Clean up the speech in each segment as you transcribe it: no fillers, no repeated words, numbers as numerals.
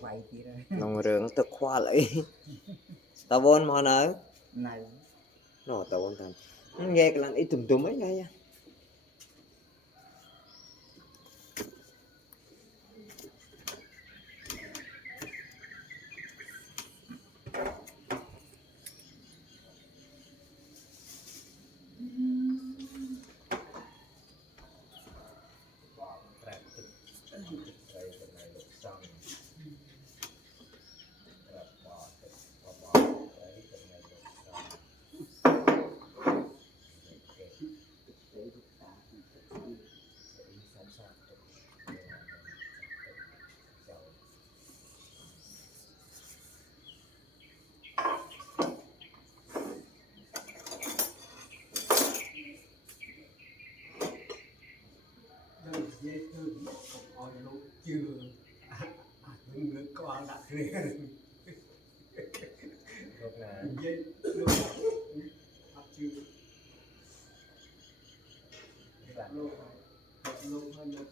vay kia đó nông rừng thực khoa lại tao vốn mà nói này nó tao vốn thằng nghe cái lần ít tùm tùm ấy nha chưa người con đặt riêng lúc nào dây lúc chưa lúc hơn nữa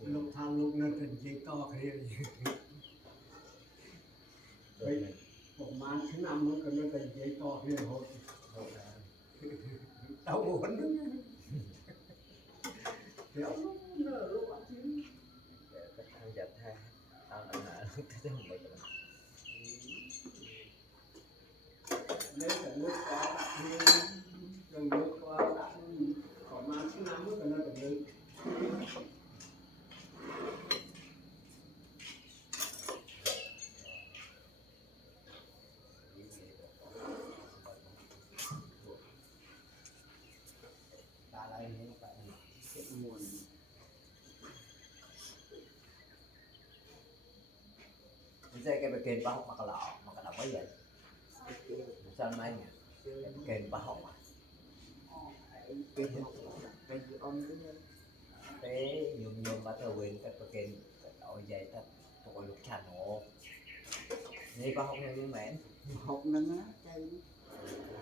lúc tham lúc nó thành dây to riêng một màn thứ năm nó cần nó thành dây to riêng hột đau buồn thì ông nó lúc ăn chứ các thằng giật ha tao đã nợ cái thằng mày lấy cả nước có đặt riêng rồi nước có đặt còn màn thứ năm nó cần nó thành nước Saya kayak bikin pahok makalao, makalao yan. Saan man yan? Bikin pahok mà. cái ông Thế nhiều bắt đầu quên các bikin đổi dây ta tụi lục chăn hộ.นี่pahok này như mến. học nâng á chơi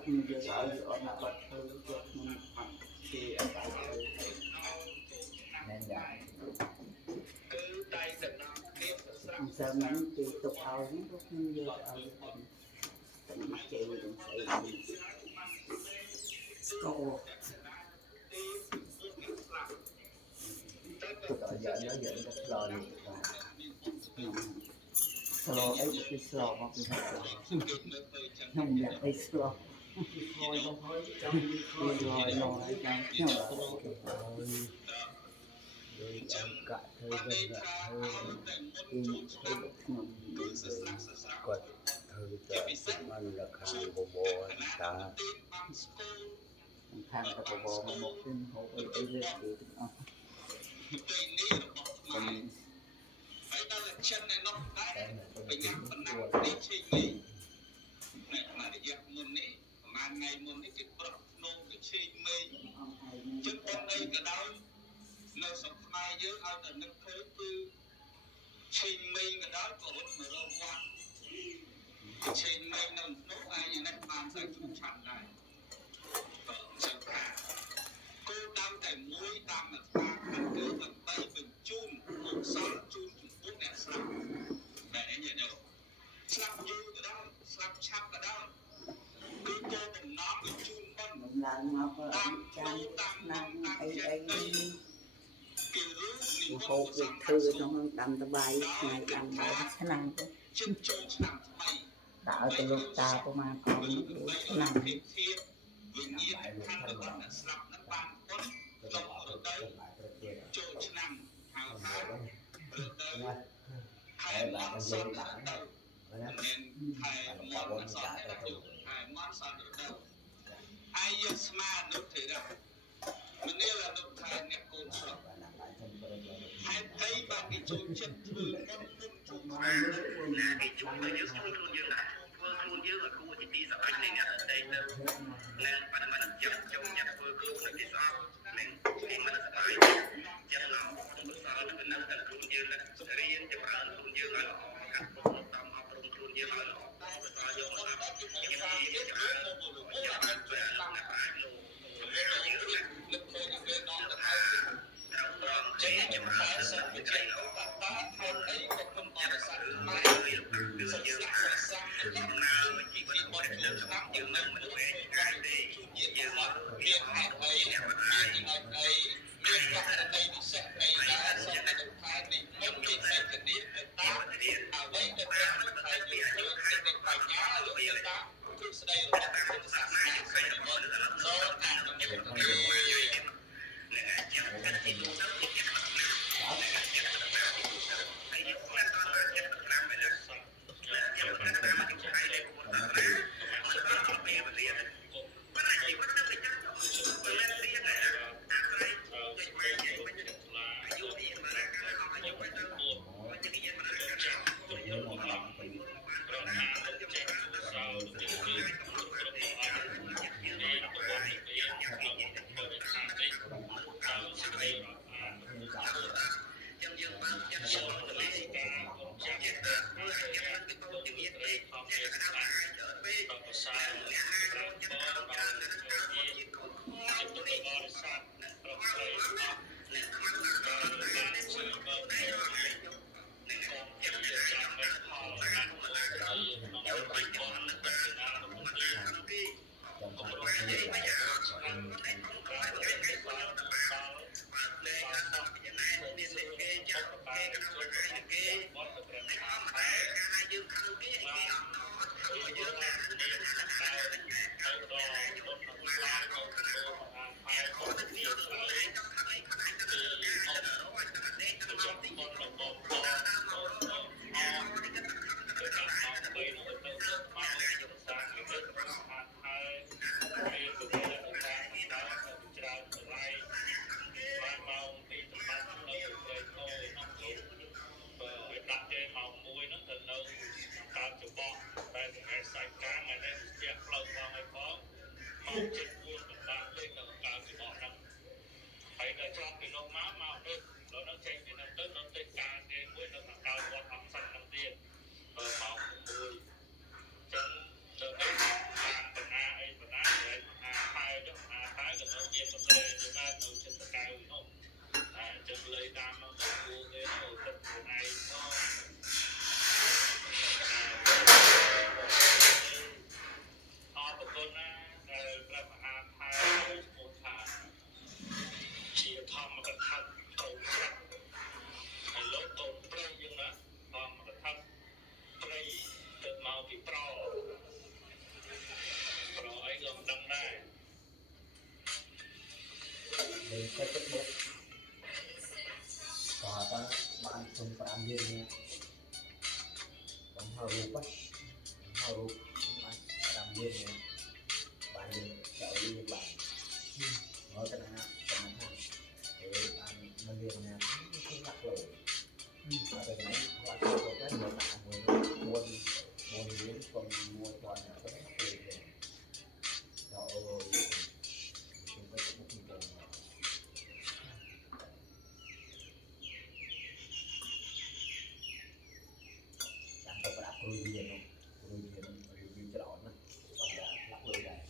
nhưng giờ sợ giờ ông bật hơi cho mình học thì ở tại Nên là sao nắng chị tục ao nó lúc nhưng giờ ao tận chị đừng xây câu tụi ở giờ nó dẫn cái lò này. slow ấy cái slow mà cái khôngอยากไป slow rồi không thôi trong rồi rồi trong theo Cả thời gian là hơi quật thời gian mình là hàng bộ bộ ta hàng tập bộ mà một tin hộ ấy việc gì phải ta là chân này nó đấy phải nhắm phần nặng đi chơi này mà để dẹp môn này mà ngày môn này cái bậc nô cái chơi mây chân con đây cả đó nơi sống mai dưới ao tận nước khơi cứ chơi mây cả đó có hút mà lâu qua chơi mây nó nốt ai như này bàn tay chung chặt này chẳng cả cô đang tại mũi đang là ta căn cứ bằng tay mình chun một sáu chun Trung Quốc nè slap để nhìn được slap như cái đó slap chắp cái đó cứ cô bằng nó mình chun con mình làm ngọc trang làm ấy hộp việc thư trong đầm tờ bài ngày đầm bài sẽ làm tạo từ lúc ta của mà còn sẽ làm lại được thay đổi chỗឆ្នាំហៅថា Đấy, bà con dây bạn đấy. មិនថែមន់អសរទៅថែមន់សរទៅអាយស្មានុទេរមនីលនុថែអ្នកកូនស្រុកហេតុអីបានគេចូលចិត្តធ្វើមុនគុំជុំគេជួយមកយើងជួយខ្លួនយើងណាធ្វើខ្លួនយើងឲ្យគួរជាទីស្រឡាញ់នៃអ្នកដទៃទៅនៅបានមិនចាប់ខ្ញុំញ៉ាំធ្វើខ្លួនឲ្យគេស្អប់នឹងគេមិនសប្បាយចាំឡងទៅសល់ទៅនៅតែខ្លួនយើងរៀនចម្រើនខ្លួនយើងឲ្យល្អកាត់ពុកតាមអប់រំខ្លួនយើងឲ្យល្អបន្តយកមកអប់ខ្ញុំនិយាយចម្រើនចាំបានពេលណាអាចលោកនឹកឃើញគេដល់ទៅហើយត្រូវប្រងជាចម្រើនសិទ្ធិវិទ្យាល្អ lên cái Facebook và ta bạn cùng làm gì nha còn hào rụp á hào rụp bạn làm gì nha bạn đừng chọn đi Nhật Bản nói cái này hàng để bạn mình liền nha không đặt lỗi và từ nãy bạn có cái người bạn người buôn buôn đến còn mua toàn là có cái tiền rồi chúng ta cũng không cần đang tập đạp review không review cho nó còn đã lắp lưỡi này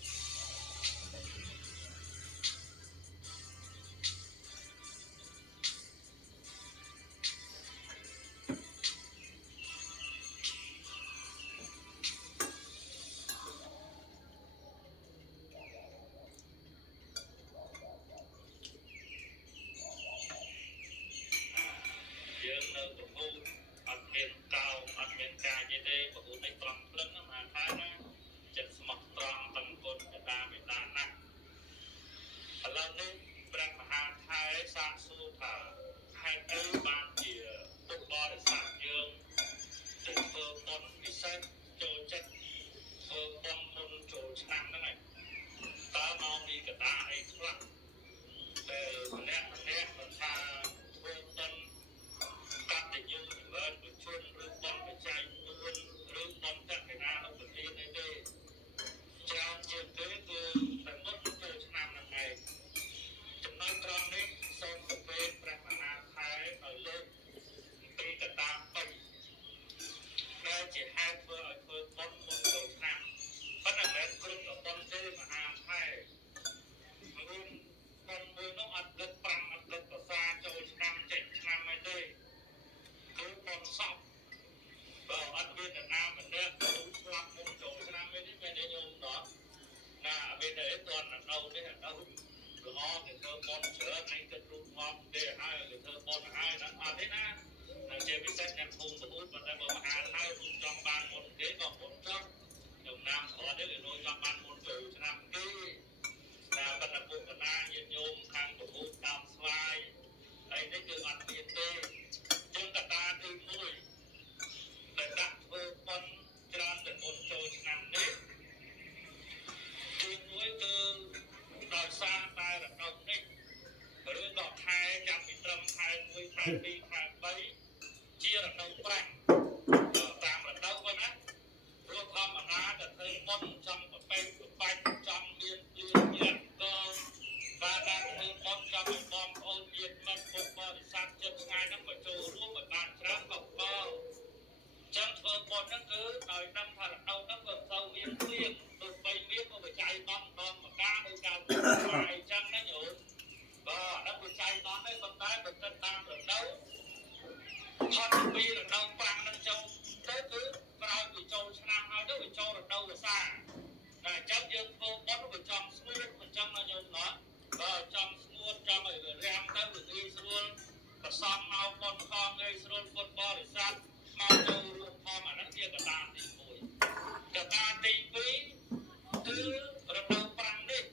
Happy រដូវប្រាំងតាមរដូវហ្នឹងណាព្រោះធម្មតាតែធ្វើមុនចំប្រពៃប្របាច់ចំមានលៀនញាត់ក៏បាទតាមធ្វើមុនចំឲ្យបងប្អូនញាតិមិត្តពុទ្ធបរិស័ទជិតឆ្ងាយហ្នឹងក៏ចូលរួមឲ្យបានច្រើនក៏ចឹងធ្វើមុនហ្នឹងគឺដោយដឹងថារដូវហ្នឹងក៏ទៅមានព្រៀងទៅបីមានក៏បច្ច័យដំម្កាដោយការធ្វើអញ្ចឹងណាញោមបាទដល់បច្ច័យដំនេះប៉ុន្តែបើគិតតាមរដូវផុតពីរដូវប្រាំងនឹងចូលទៅគឺក្រោយពីចូលឆ្នាំហើយទៅវាចូលរដូវវស្សាតែអញ្ចឹងយើងធ្វើបុណ្យវាចំស្ងួតអញ្ចឹងណាញោមណាបាទចំស្ងួតចំឲ្យវារាំងទៅវាងាយស្រួលប្រសំមកបុណ្យខំងាយស្រួលពុទ្ធបរិស័ទមកចូលរួមផងអានោះជាកត្តាទី1កត្តាទី2គឺរដូវប្រាំងនេះ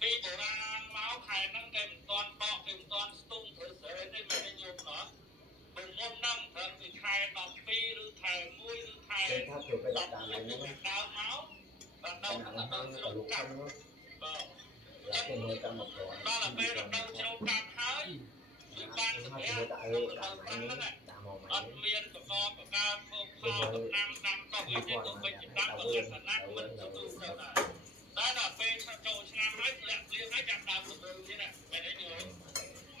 ពីបុរាណមកខែហ្នឹងគេមិនទាន់បកគេមិនទាន់ស្ទុំធ្វើស្រែទេមែនទេញោមណាមុនហ្នឹងត្រឹមពីខែ12ឬខែ1ឬខែ ถ้าเกิดไปดักดานอะไรนี่ก็ ដើមមកបាទ ข ដល់ นาด ដល់ นั้น ជ្រ ก็ ៅ รู้ កា กั ប់ นว่า បាទ อยากเป็นมือกรรมก่อน ដល់ពេលរដូវជ្រៅកាប់ហើយវាបានសម្រាប់ ถ้า ក្នុង เกิด រ ดั ដូ ก វប្រាំង นี้ ហ្នឹង ตามมอง អត់មានប្រកបប្រការធ្វើផលដំណាំដាំតក់អីទេទៅវិញជាដាំទៅលក្ខណៈមិនទទួលទៅដែរតែដល់ពេលចូលឆ្នាំហើយធ្លាក់ភ្លៀងហើយចាប់ដើមទៅទៀតណាបែរនេះ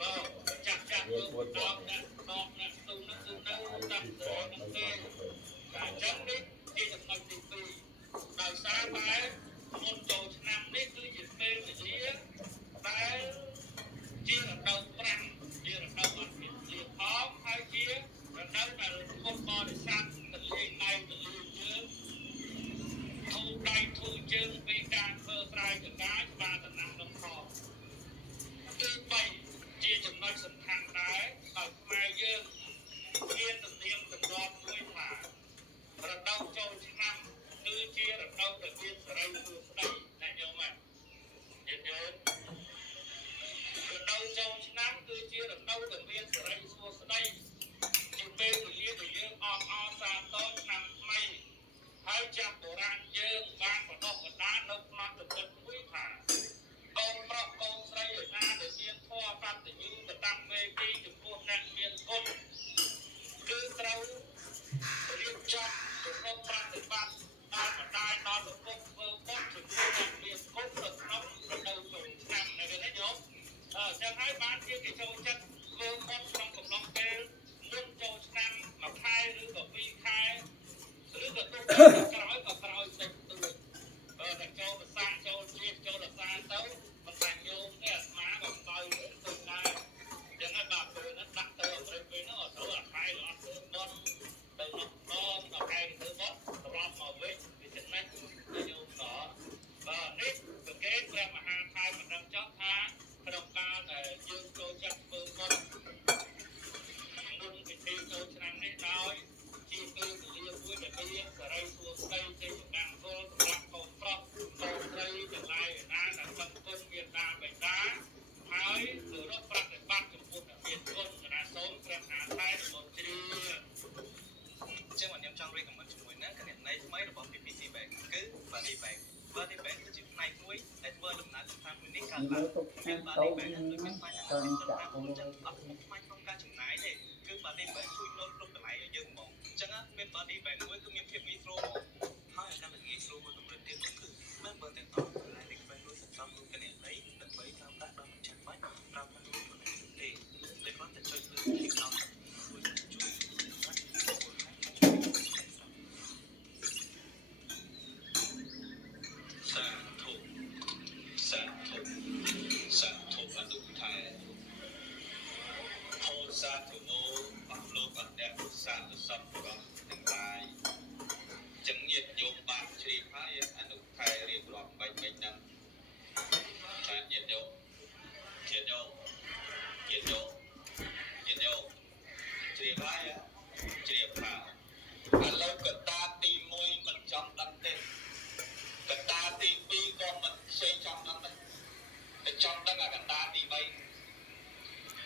បាទចាប់ធ្វើដកដាក់ដកដាក់ទុំនោះទុំនោះតាមទៅនឹងទេតែអញ្ចឹងនេះជាចំណុចទី2ដោយសារតែមុនចូលឆ្នាំនេះគឺជាពេលវេលាដែលជារដូវប្រាំងជារដូវអត់មានភ្លៀងផងហើយជារដូវដែលពុទ្ធបរិស័ទទលាយដៃទលាយជើងធូរដៃធូរជើងពីការធ្វើស្រែចម្ការច្បារតំណាំនឹងផងទី3ជាចំណុចសំខាន់ដែរដោយខ្មែរយើងមានទំនៀមទម្លាប់មួយថារដូវចូលឆ្នាំគឺជារដូវដែលមានសេរីសួស្តីណាញោមញាតិញោមរដូវចូលឆ្នាំគឺជារដូវដែលមានសេរីសួស្តីជាពេលវេលាដែលយើងអបអរសាទរឆ្នាំថ្មីហើយចាស់បុរាណយើងបានបណ្ដុះបណ្ដាលនៅក្នុងទឹកចិត្តមួយថាកូនប្រុសកូនស្រីឯណាដែលមានធម៌កតញ្ញូកតវេទីចំពោះអ្នកមានគុណគឺត្រូវរៀបចំទំនុកប្រតិបត្តិតាមបណ្ដាលដល់ប្រពុកធ្វើបុណ្យចំពោះអ្នកមានគុណនៅក្នុងរដូវចូលឆ្នាំនេះណាញោមចឹងហើយបានជាគេចូលចិត្តធ្វើបុណ្យក្នុងកំឡុងពេលមុនចូលឆ្នាំ1ខែឬក៏2ខែឬក៏ទុកក្រោយក៏ក្រោយតិចតួចតែចូលប្រសាចូលជាចូលរសាទៅមិនបាច់ញោមទេអាត្មាក៏ស្ដោយទៅដែរចឹងហើយបាទពេលហ្នឹងដាក់ទៅអរិយពេលហ្នឹងអត់ទៅអាខែអត់ធ្វើបុណ្យទៅនោះដល់ខែធ្វើបុណ្យត្រឡប់មកវិញវាចំណេះញោមតបាទនេះប្រកេតព្រះមហាថៃមិនដឹងចោះថាក្នុងការដែលយើងចូលចិត្តធ្វើបុណ្យមុនពិធីចូលឆ្នាំនេះដោយជាពេលវេលាមួយដែលមានសេរីសួស្តីជ័យជំនះពលសម្រាប់កូនប្រុសកូនស្រីទាំងឡាយឯណាដែលសង្ឃឹមមានតាបិតាហើយគោរពប្រតិបត្តិចំពោះអ្នកមានគុណគណៈសូមព្រះមហាថៃរបស់ជ្រាចឹងខ្ញុំចង់រៀបកំណត់ជាមួយនឹងគណនីថ្មីរបស់ PPC Bank គឺ Body Bank Body Bank គឺជាផ្នែកមួយដែលធ្វើដំណើរតាមមួយនេះកើត មើ ឡើង លទុកខាងតូចហ្នឹងតើចាក់ខ្លួន អត់មានខ្លាចក្នុងការចំណាយទេគឺ Body Bank ជួយលុបគ្រប់តម្លៃឲ្យយើងហ្មងអញ្ចឹងមាន Body Bank មួយគឺមានភាពងាយស្រួលហ្មងហើយអាកម្មងាយស្រួលមួយកម្រិតទៀតគឺមិនបើទាំងតោះតម្លៃនៃក្បែរលុយសន្សំរួមគណនីដើម្បីតាមប្រាក់ដល់មិនចាំបាច់ប្រាប់ថាលុយមិនទេតែគ្រាន់តែចុចលើទីកោតជួយសាធុសាធុសាធុអនុថែហោសាធុណូអស់លោកអន្តរសាទសពរបស់ទាំងឡាយចឹងញាតិញោមបានជ្រាបហើយអនុថែរៀបរាប់បាច់មិញហ្នឹងថាញាតិញោមញាតិញោមញាតិញោមញាតិញោមជ្រាបហើយជ្រាបថាឥឡូវកត្តាទី1មិនចង់ដឹងទេកត្តាទី2ក៏មិនខ្ចីចង់ដឹងដែរតែចង់ដឹងអាកត្តាទី3